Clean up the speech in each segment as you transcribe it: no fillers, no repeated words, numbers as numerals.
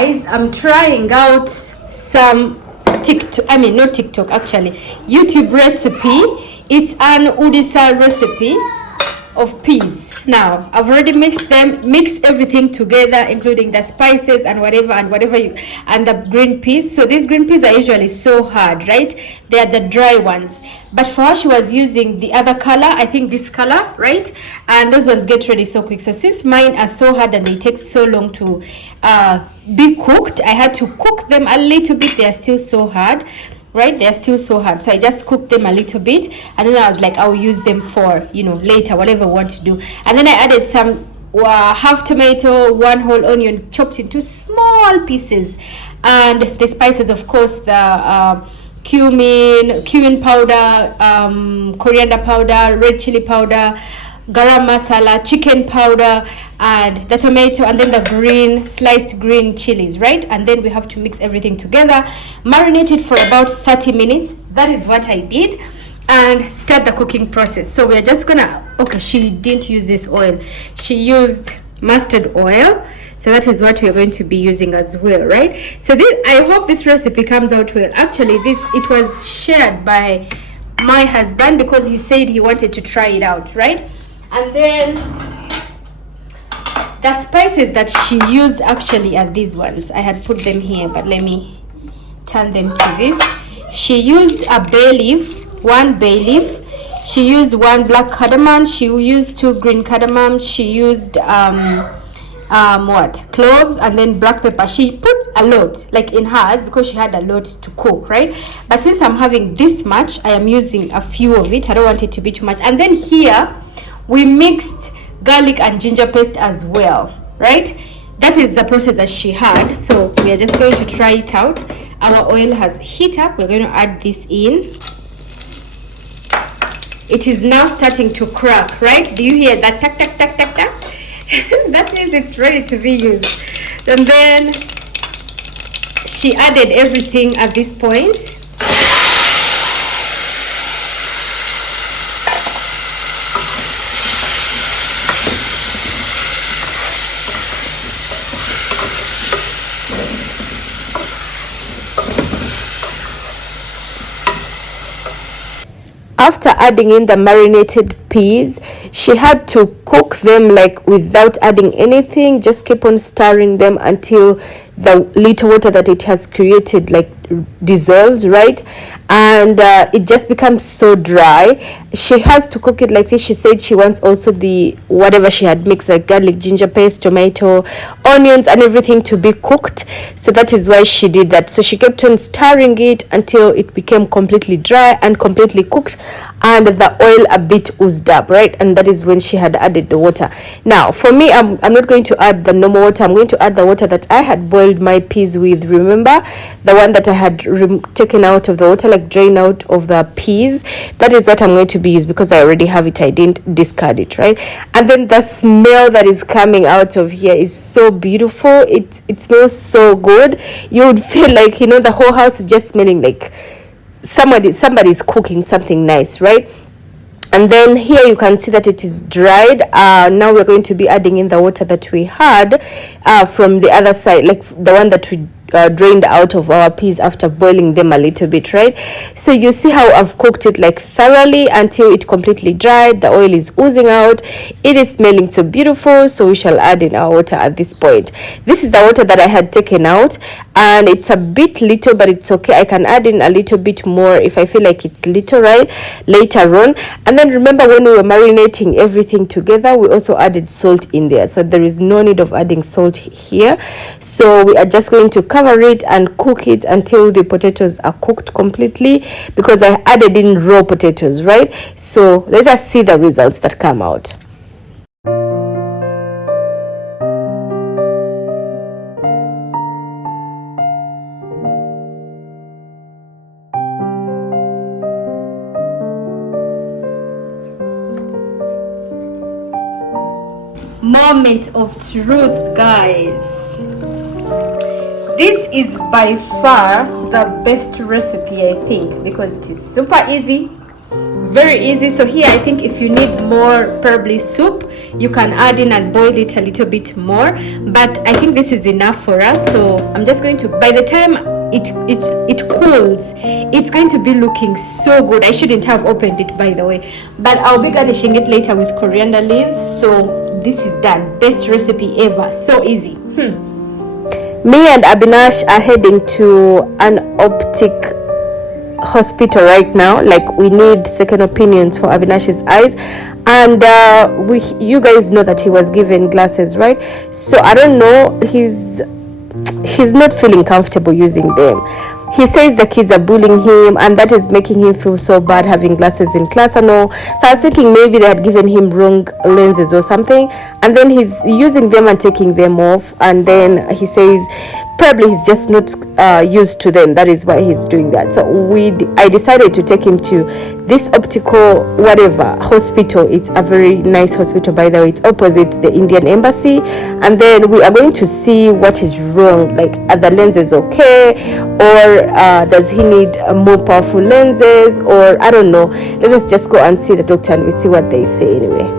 guys, I'm trying out some TikTok, I mean not TikTok actually, YouTube recipe. It's an Udisa recipe of peas. Now I've already mixed everything together, including the spices and whatever you, and the green peas. So these green peas are usually so hard, right? They are the dry ones, but for her she was using the other color, I think this color, right? And those ones get ready so quick. So since mine are so hard and they take so long to be cooked, I had to cook them a little bit. They are still so hard, right? They're still so hard, so I just cooked them a little bit, and then I was like, I'll use them for, you know, later, whatever I want to do. And then I added some half tomato, 1 whole onion chopped into small pieces, and the spices, of course, the cumin powder, coriander powder, red chili powder, garam masala, chicken powder, and the tomato, and then the sliced green chilies, right? And then we have to mix everything together, marinate it for about 30 minutes. That is what I did, and start the cooking process. So we're just gonna, okay, she didn't use this oil, she used mustard oil, so that is what we're going to be using as well, right? So this, I hope this recipe comes out well. Actually, it was shared by my husband because he said he wanted to try it out, right? And then the spices that she used actually are these ones. I had put them here, but let me turn them to this. She used a bay leaf, 1 bay leaf. She used 1 black cardamom. She used 2 green cardamom. She used cloves, and then black pepper. She put a lot, like in hers, because she had a lot to cook, right? But since I'm having this much, I am using a few of it. I don't want it to be too much. And then here we mixed garlic and ginger paste as well, right? That is the process that she had. So we are just going to try it out. Our oil has heat up. We're going to add this in. It is now starting to crack, right? Do you hear that? Tack, tack, tack, tack, tack. That means it's ready to be used. And then she added everything at this point. After adding in the marinated peas, she had to cook them like without adding anything, just keep on stirring them until the little water that it has created like dissolves, right? And it just becomes so dry. She has to cook it like this. She said she wants also the whatever she had mixed, like garlic, ginger paste, tomato, onions, and everything to be cooked. So that is why she did that. So she kept on stirring it until it became completely dry and completely cooked, and the oil a bit oozed up, right? And that is when she had added the water. Now for me, I'm not going to add the normal water. I'm going to add the water that I had boiled my peas with. Remember, the one that I had taken out of the water, like drain out of the peas. That is what I'm going to be used, because I already have it. I didn't discard it, right? And then the smell that is coming out of here is so beautiful. It smells so good. You would feel like, you know, the whole house is just smelling like somebody's cooking something nice, right? And then here you can see that it is dried. Now we're going to be adding in the water that we had from the other side, like the one that we drained out of our peas after boiling them a little bit, right? So you see how I've cooked it like thoroughly until it completely dried. The oil is oozing out. It is smelling so beautiful. So we shall add in our water at this point. This is the water that I had taken out, and it's a bit little, but it's okay. I can add in a little bit more if I feel like it's little, right, later on. And then remember, when we were marinating everything together, we also added salt in there, so there is no need of adding salt here. So we are just going to cover it and cook it until the potatoes are cooked completely, because I added in raw potatoes, right? So let us see the results that come out. Moment of truth, guys. This is by far the best recipe, I think, because it is super easy, very easy. So here I think if you need more probably soup, you can add in and boil it a little bit more, but I think this is enough for us. So I'm just going to, by the time it cools, it's going to be looking so good. I shouldn't have opened it, by the way, but I'll be garnishing it later with coriander leaves. So this is done. Best recipe ever. So easy. Me and Abinash are heading to an optic hospital right now. Like, we need second opinions for Abinash's eyes, and you guys know that he was given glasses, right? So I don't know, he's not feeling comfortable using them. He says the kids are bullying him, and that is making him feel so bad having glasses in class and all. So I was thinking maybe they had given him wrong lenses or something, and then he's using them and taking them off, and then he says probably he's just not used to them. That is why he's doing that. So I decided to take him to this optical whatever hospital. It's a very nice hospital, by the way. It's opposite the Indian embassy, and then we are going to see what is wrong. Like, are the lenses okay, or does he need more powerful lenses, or I don't know. Let us just go and see the doctor and we see what they say anyway.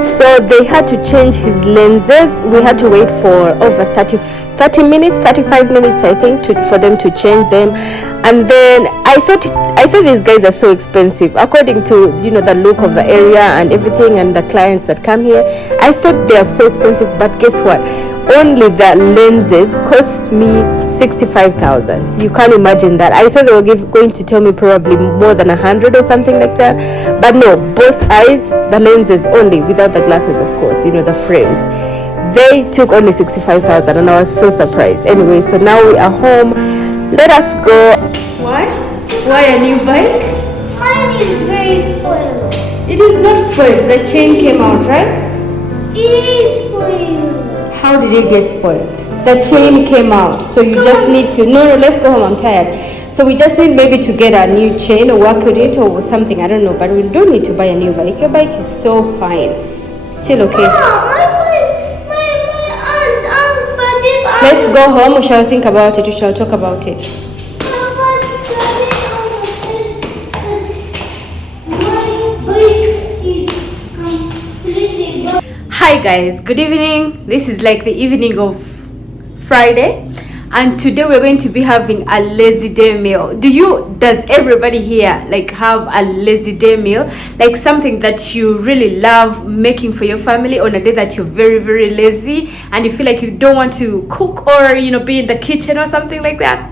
So they had to change his lenses. We had to wait for over 30 minutes, 35 minutes, I think, for them to change them. And then I thought these guys are so expensive, according to, you know, the look of the area and everything and the clients that come here. I thought they are so expensive, but guess what? Only the lenses cost me 65,000. You can't imagine that. I thought they were going to tell me probably more than 100 or something like that, but no, both eyes, the lenses only, without the glasses, of course, you know, the frames. They took only 65,000, and I was so surprised. Anyway, so now we are home. Let us go. Why a new bike? Mine is very spoiled. It is not spoiled. The chain came out, right? It is spoiled. How did it get spoiled? The chain came out, so you just need to, no, let's go home, I'm tired. So we just need maybe to get a new chain or work with it or something, I don't know, but we don't need to buy a new bike. Your bike is so fine. Still okay. Let's go home, we shall think about it, we shall talk about it. Hi guys, good evening. This is like the evening of Friday, and today we're going to be having a lazy day meal. Does everybody here like have a lazy day meal, like something that you really love making for your family on a day that you're very, very lazy and you feel like you don't want to cook or, you know, be in the kitchen or something like that?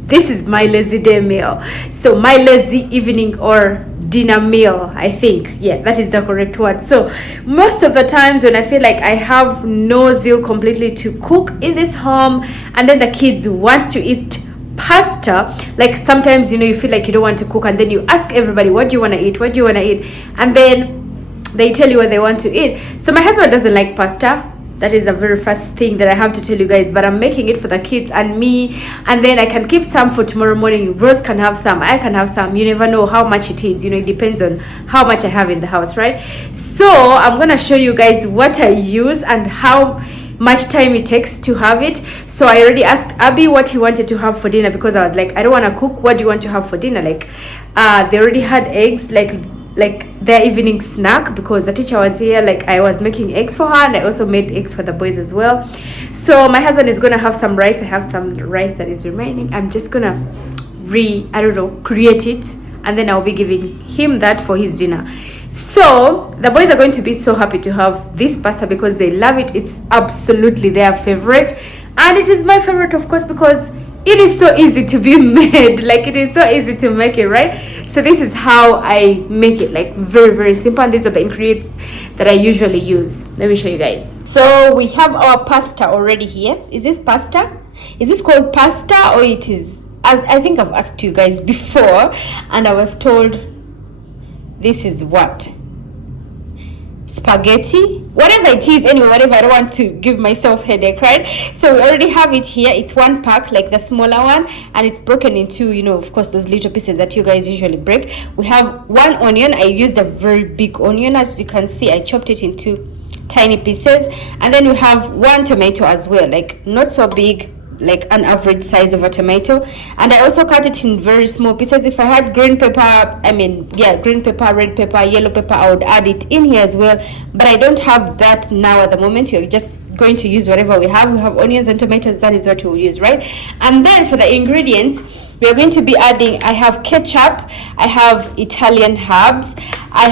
This is my lazy day meal. So my lazy evening or dinner meal, I think, yeah, that is the correct word. So most of the times when I feel like I have no zeal completely to cook in this home, and then the kids want to eat pasta, like sometimes, you know, you feel like you don't want to cook, and then you ask everybody, what do you want to eat, what do you want to eat, and then they tell you what they want to eat. So my husband doesn't like pasta. That is the very first thing that I have to tell you guys, but I'm making it for the kids and me, and then I can keep some for tomorrow morning. Rose can have some, I can have some. You never know how much it is, you know, it depends on how much I have in the house, right? So I'm gonna show you guys what I use and how much time it takes to have it. So I already asked Abby what he wanted to have for dinner, because I was like, I don't want to cook, what do you want to have for dinner? Like they already had eggs, like their evening snack, because the teacher was here. Like I was making eggs for her, and I also made eggs for the boys as well. So my husband is gonna have some rice. I have some rice that is remaining. I'm just gonna create it, and then I'll be giving him that for his dinner. So the boys are going to be so happy to have this pasta because they love it. It's absolutely their favorite, and it is my favorite, of course, because it is so easy to be made. Like, it is so easy to make it, right? So this is how I make it, like very, very simple. And these are the ingredients that I usually use. Let me show you guys. So we have our pasta already here. Is this pasta? Is this called pasta, or it is? I think I've asked you guys before, and I was told this is what? Spaghetti, whatever it is. Anyway, whatever, I don't want to give myself headache, right? So we already have it here. It's one pack, like the smaller one, and it's broken into, you know, of course, those little pieces that you guys usually break. We have one onion. I used a very big onion. As you can see, I chopped it into tiny pieces. And then we have one tomato as well, like not so big, like an average size of a tomato. And I also cut it in very small pieces. If I had green pepper, green pepper, red pepper, yellow pepper, I would add it in here as well, but I don't have that now at the moment. You're just going to use whatever we have. We have onions and tomatoes. That is what we'll use, right? And then for the ingredients, we are going to be adding, I have ketchup, I have Italian herbs, I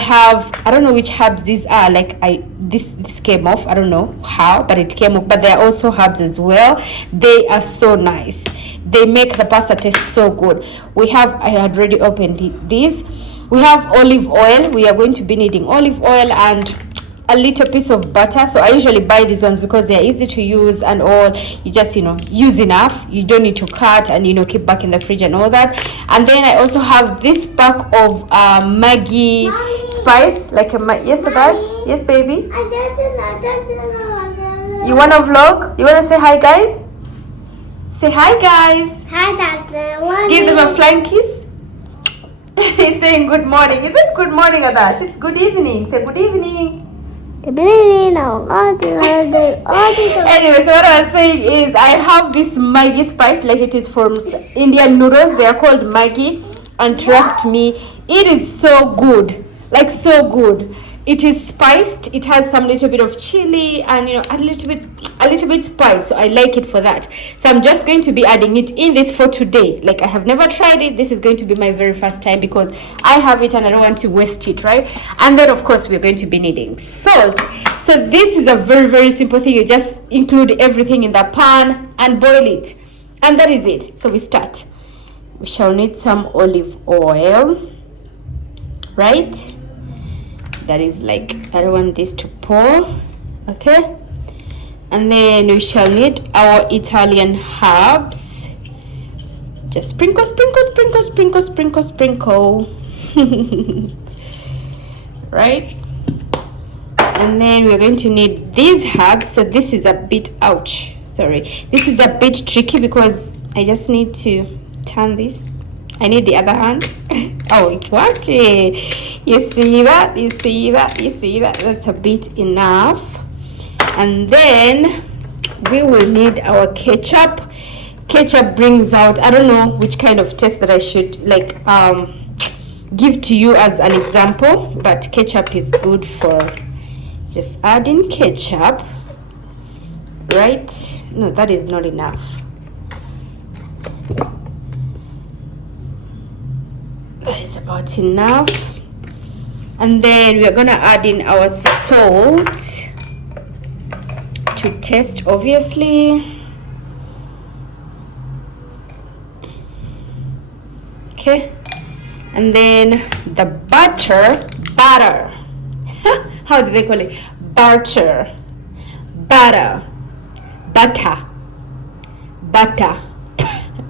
don't know which herbs these are. Like, this came off, I don't know how, but it came off. But there are also herbs as well. They are so nice. They make the pasta taste so good. I had already opened these. We have olive oil. We are going to be needing olive oil and a little piece of butter. So I usually buy these ones because they're easy to use and all. You just, use enough. You don't need to cut and, keep back in the fridge and all that. And then I also have this pack of Maggi spice, like yes, Agash? Yes, baby. You want to vlog? You want to say hi, guys? Say hi, guys. Hi, Dr. Give them a flying kiss. He's saying good morning. Is it good morning, Adash? It's good evening. Say good evening. Anyway, so what I was saying is I have this Maggi spice, like it is from Indian noodles. They are called Maggi, and trust me, it is so good, like so good. It is spiced. It has some little bit of chili and a little bit spice. So I like it for that. So I'm just going to be adding it in this for today. Like, I have never tried it. This is going to be my very first time because I have it and I don't want to waste it, right? And then of course we're going to be needing salt. So this is a very, very simple thing. You just include everything in the pan and boil it, and that is it. So we start. We shall need some olive oil, right? That is, like, I don't want this to pour. Okay, and then we shall need our Italian herbs. Just sprinkle, sprinkle, sprinkle, sprinkle, sprinkle, sprinkle. Right? And then we're going to need these herbs. So this is a bit, ouch, sorry, this is a bit tricky because I just need to turn this. I need the other hand. Oh, it's working. You see that? You see that? You see that? That's a bit enough. And then we will need our ketchup. Ketchup brings out, I don't know which kind of taste that I should give to you as an example, but ketchup is good for just adding ketchup, right? No, that is not enough. That is about enough. And then we are gonna add in our salt to taste, obviously. Okay, and then the butter. How do they call it? Butter.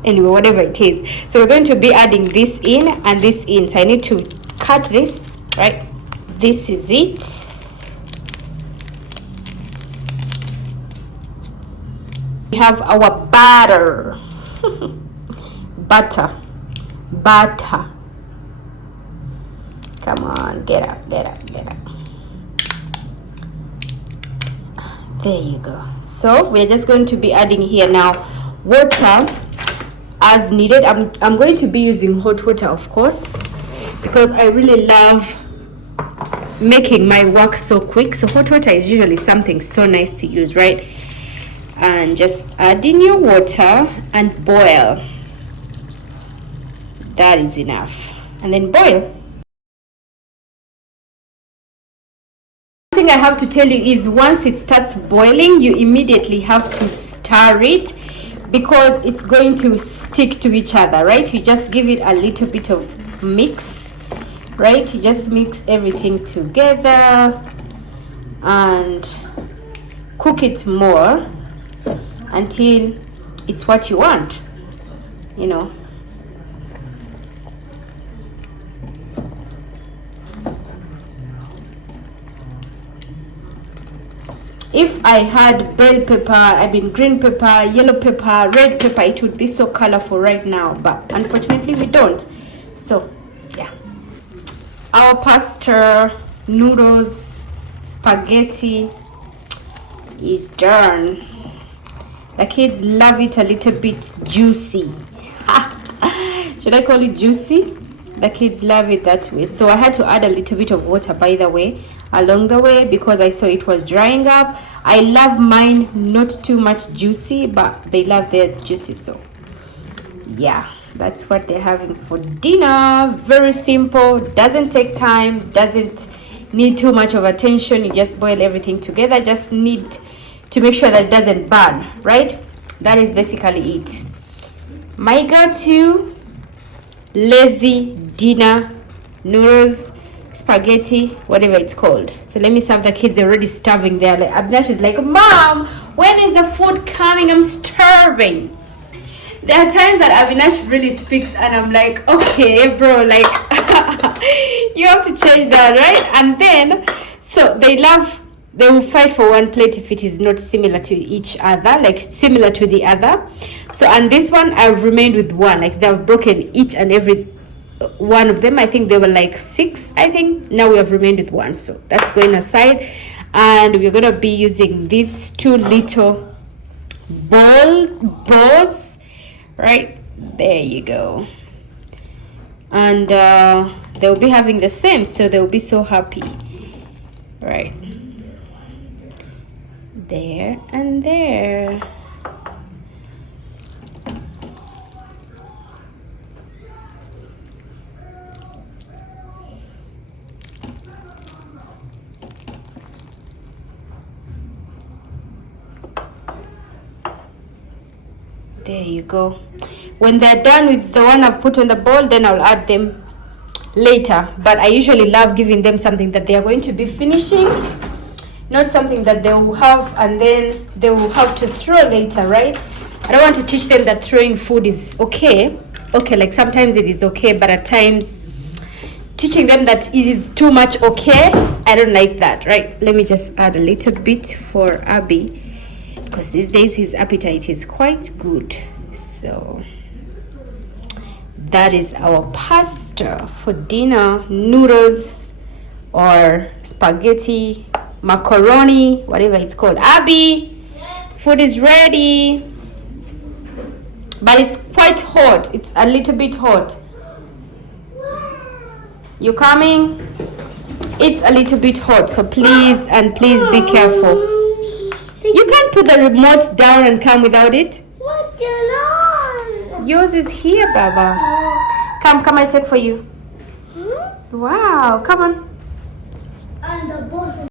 Anyway, whatever it is. So we're going to be adding this in and this in. So I need to cut this, right? This is it. We have our butter. butter. Come on, get up. There you go. So we're just going to be adding here now water as needed. I'm going to be using hot water, of course, because I really love making my work so quick. So hot water is usually something so nice to use, right? And just add in your water and boil. That is enough. And then boil. thing I have to tell you is once it starts boiling, you immediately have to stir it because it's going to stick to each other, right? You just give it a little bit of mix, right? You just mix everything together and cook it more until it's what you want, you know. If I had bell pepper, green pepper, yellow pepper, red pepper, it would be so colorful right now, but unfortunately we don't. So yeah, our pasta, noodles, spaghetti is done. The kids love it a little bit juicy. Should I call it juicy? The kids love it that way. So I had to add a little bit of water, by the way, along the way, because I saw it was drying up. I love mine not too much juicy, but they love theirs juicy. So yeah, that's what they're having for dinner. Very simple, doesn't take time, doesn't need too much of attention. You just boil everything together. Just need to make sure that it doesn't burn, right? That is basically it. My go-to lazy dinner, noodles, spaghetti, whatever it's called. So let me serve the kids. They're already starving. They're like, Abinash is like, Mom, when is the food coming? I'm starving. There are times that Abinash really speaks and I'm like, okay, bro, like you have to change that, right? And then, so they will fight for one plate if it is not similar to each other, like similar to the other. So, and this one, I've remained with one. Like they've broken each and every one of them. I think there were like 6, I think. Now we have remained with one. So that's going aside. And we're going to be using these 2 little balls. Right? There you go. And they'll be having the same. So they'll be so happy. Right? There and there. There you go. When they're done with the one I've put on the bowl, then I'll add them later. But I usually love giving them something that they are going to be finishing, not something that they will have and then they will have to throw later, right? I don't want to teach them that throwing food is okay. Okay, like sometimes it is okay, but at times teaching them that it is too much okay, I don't like that, right? Let me just add a little bit for Abby, because these days his appetite is quite good. So that is our pasta for dinner. Noodles or spaghetti, macaroni, whatever it's called. Abby, food is ready, but it's quite hot. It's a little bit hot. You coming? It's a little bit hot, so please and please be careful. You can't put the remote down and come without it. Yours is here, Baba. Come, I take for you. Wow, come on.